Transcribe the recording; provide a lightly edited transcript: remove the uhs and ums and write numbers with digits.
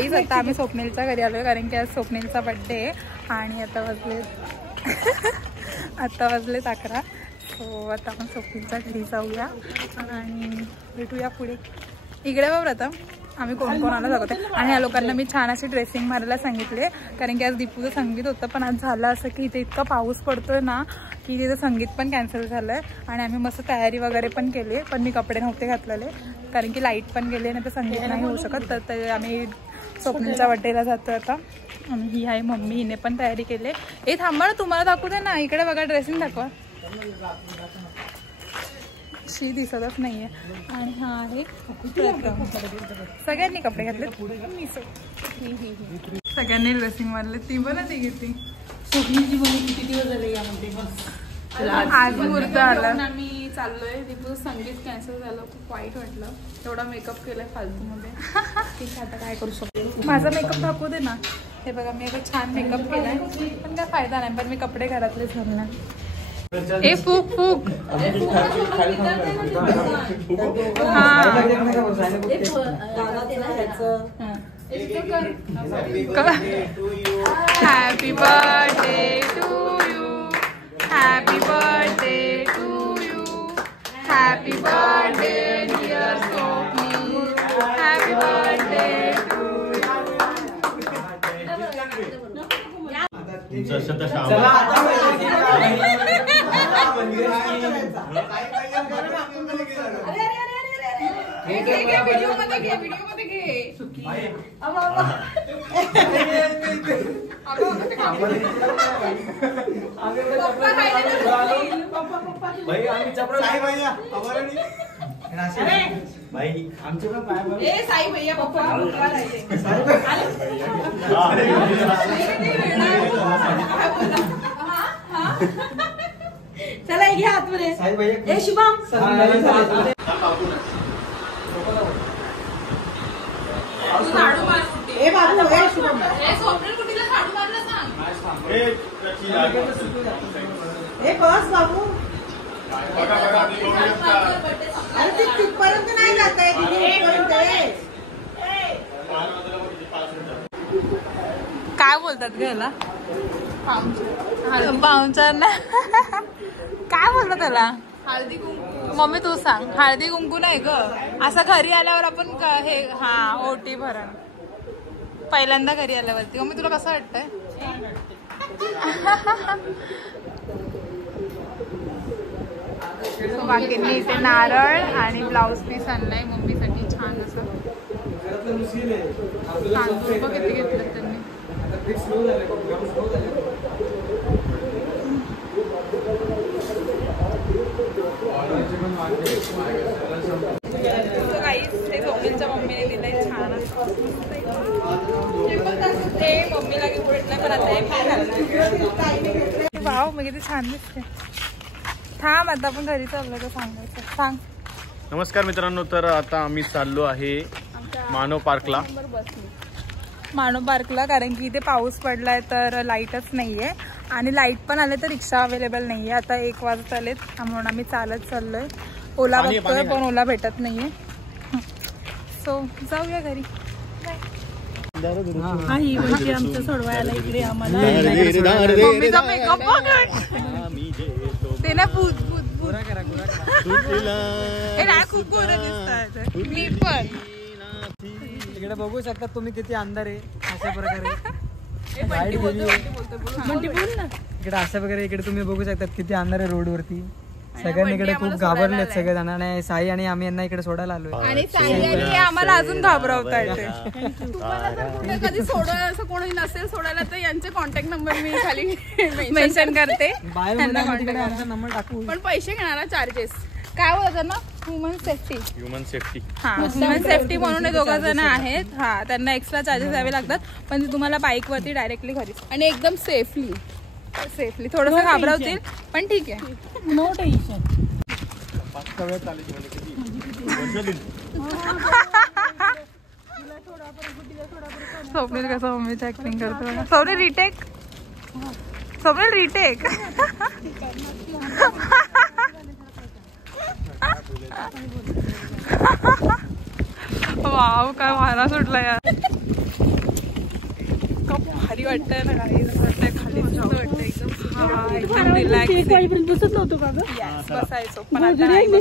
Guys आता आम्ही स्वप्नीलच्या घरी आलोय कारण की आज स्वप्नीलचा बर्थडे आहे आणि आता वाजलेत 11. सो आता आपण स्वप्नीलच्या घरी जाऊया आणि भेटूया पुढे. इकडे बघ प्रथम आम्ही कोण कोण आला जातो आणि या लोकांना मी छान अशी ड्रेसिंग मारायला सांगितले कारण की आज दीपूचं संगीत होतं. पण आज झालं असं की इथे इतका पाऊस पडतोय ना की तिथं संगीत पण कॅन्सल झालं आहे आणि आम्ही मस्त तयारी वगैरे पण केली आहे. पण मी कपडे नव्हते घातलेले कारण की लाईट पण गेले नाही तर संगीत नाही होऊ शकत. तर आम्ही स्वप्नीलच्या बर्थडेला जातो आता. ही आहे मम्मी, हिने पण तयारी केली आहे. हे थांबा ना, तुम्हाला दाखवू दे ना, इकडे बघा ड्रेसिंग दाखवा. शी दिसतच नाहीये. आणि हा आहे सगळ्यांनी कपडे घातले, सगळ्यांनी ड्रेसिंग मारले. ती पण ती घेतली किती दिवस झाले यामध्ये आज मुहूर्त आला. आम्ही चाललोय. दीपू संगीत कॅन्सल झालं, खूप वाईट वाटलं. तेवढा मेकअप केलाय फालतू मध्ये. ठीक आहे आता काय करू शकतो. माझा मेकअप दाखवू दे ना. हे बघा मी आता छान मेकअप केलाय पण काय फायदा नाही. पण मी कपडे घरातलेच घालणार. ए फूक फूक happy birthday to you, happy birthday to you, happy birthday dear Swapnil, happy birthday to you. Video मध्ये घे. भाई आमचे पण पाय बघ. ए साई भैया पप्पा चला घ्या आतमध्ये. साई भैया ए शुभम झाडू मार. ए बाबू ए शुभम ए स्वप्नील कुठीला झाडू मारला सांग. ए बस बाबू. अरे ते तिथपर्यंत नाही जात आहे. काय बोलतात घ्यायला पाहुणचार ना काय बोलतात त्याला. हळदी कुंकू. मम्मी तू सांग. हळदी कुंकू नाही ग, असं घरी आल्यावर आपण हे हा ओटी भरण पहिल्यांदा घरी आल्यावरती. मम्मी तुला कसं वाटतंय. बाकींनी इथे नारळ आणि ब्लाऊज पीस आणलाय मम्मीसाठी छान असं. तांदूळ बघ किती घेतलं त्यांनी. स्वप्नीलच्या मम्मीने दिलंय छान असं. ते मम्मीला गिफ्ट भेटलंय पण आता वाव मग किती छान दिसते. थांब आता आपण घरी चाललो तर सांगायचं. सांग. नमस्कार मित्रांनो, तर आता आम्ही चाललो आहे मानव पार्कला. कारण की इथे पाऊस पडलाय तर लाईटच नाहीये आणि लाईट पण आले तर रिक्षा अवेलेबल नाहीये. आता 1 वाजत आलेत म्हणून आम्ही चालत चाललोय. ओला बघतोय पण ओला भेटत नाहीये. सो जाऊया घरी. ही म्हणजे आमचं सोडवायला इकडे आम्हाला मम्मीचा मेकअप ते ना भूत खूप गोरं दिसतात. मी पण इकडे बघू शकता तुम्ही किती अंधार आहे. अशा प्रकारे इकडे अशा प्रकारे इकडे तुम्ही बघू शकता किती अंधार आहे रोडवरती. सगळ्यांनी इकडे खूप घाबरलेत सगळे जण. आणि साई आणि आम्ही यांना इकडे सोडायला आलोय आणि साई आणि आम्हाला अजून घाबरवता येते. तुम्हाला जर कुठे कधी सोडायला असं कोणी नसेल सोडायला तर यांचे कॉन्टॅक्ट नंबर मी खाली मेन्शन करते. आमचा नंबर टाकू. पण पैसे घेणारा चार्जेस काय होतं ना. ह्युमन सेफ्टी हा ह्युमन सेफ्टी म्हणून हे 2 जण आहेत. हा त्यांना एक्स्ट्रा चार्जेस द्यावे लागतात पण ते तुम्हाला बाईक वरती डायरेक्टली घरी आणि एकदम सेफली थोडंसं घाबरवतील पण ठीक आहे. No tension. स्वप्नील कसं मम्मीची ऍक्टिंग करतो. स्वप्नील रिटेक. वाव काय वारा सुटला यार. भारी वाटतंय ना काही, असं वाटतंय खाली वाटतं एकदम रिलॅक्स बसायचो पण आता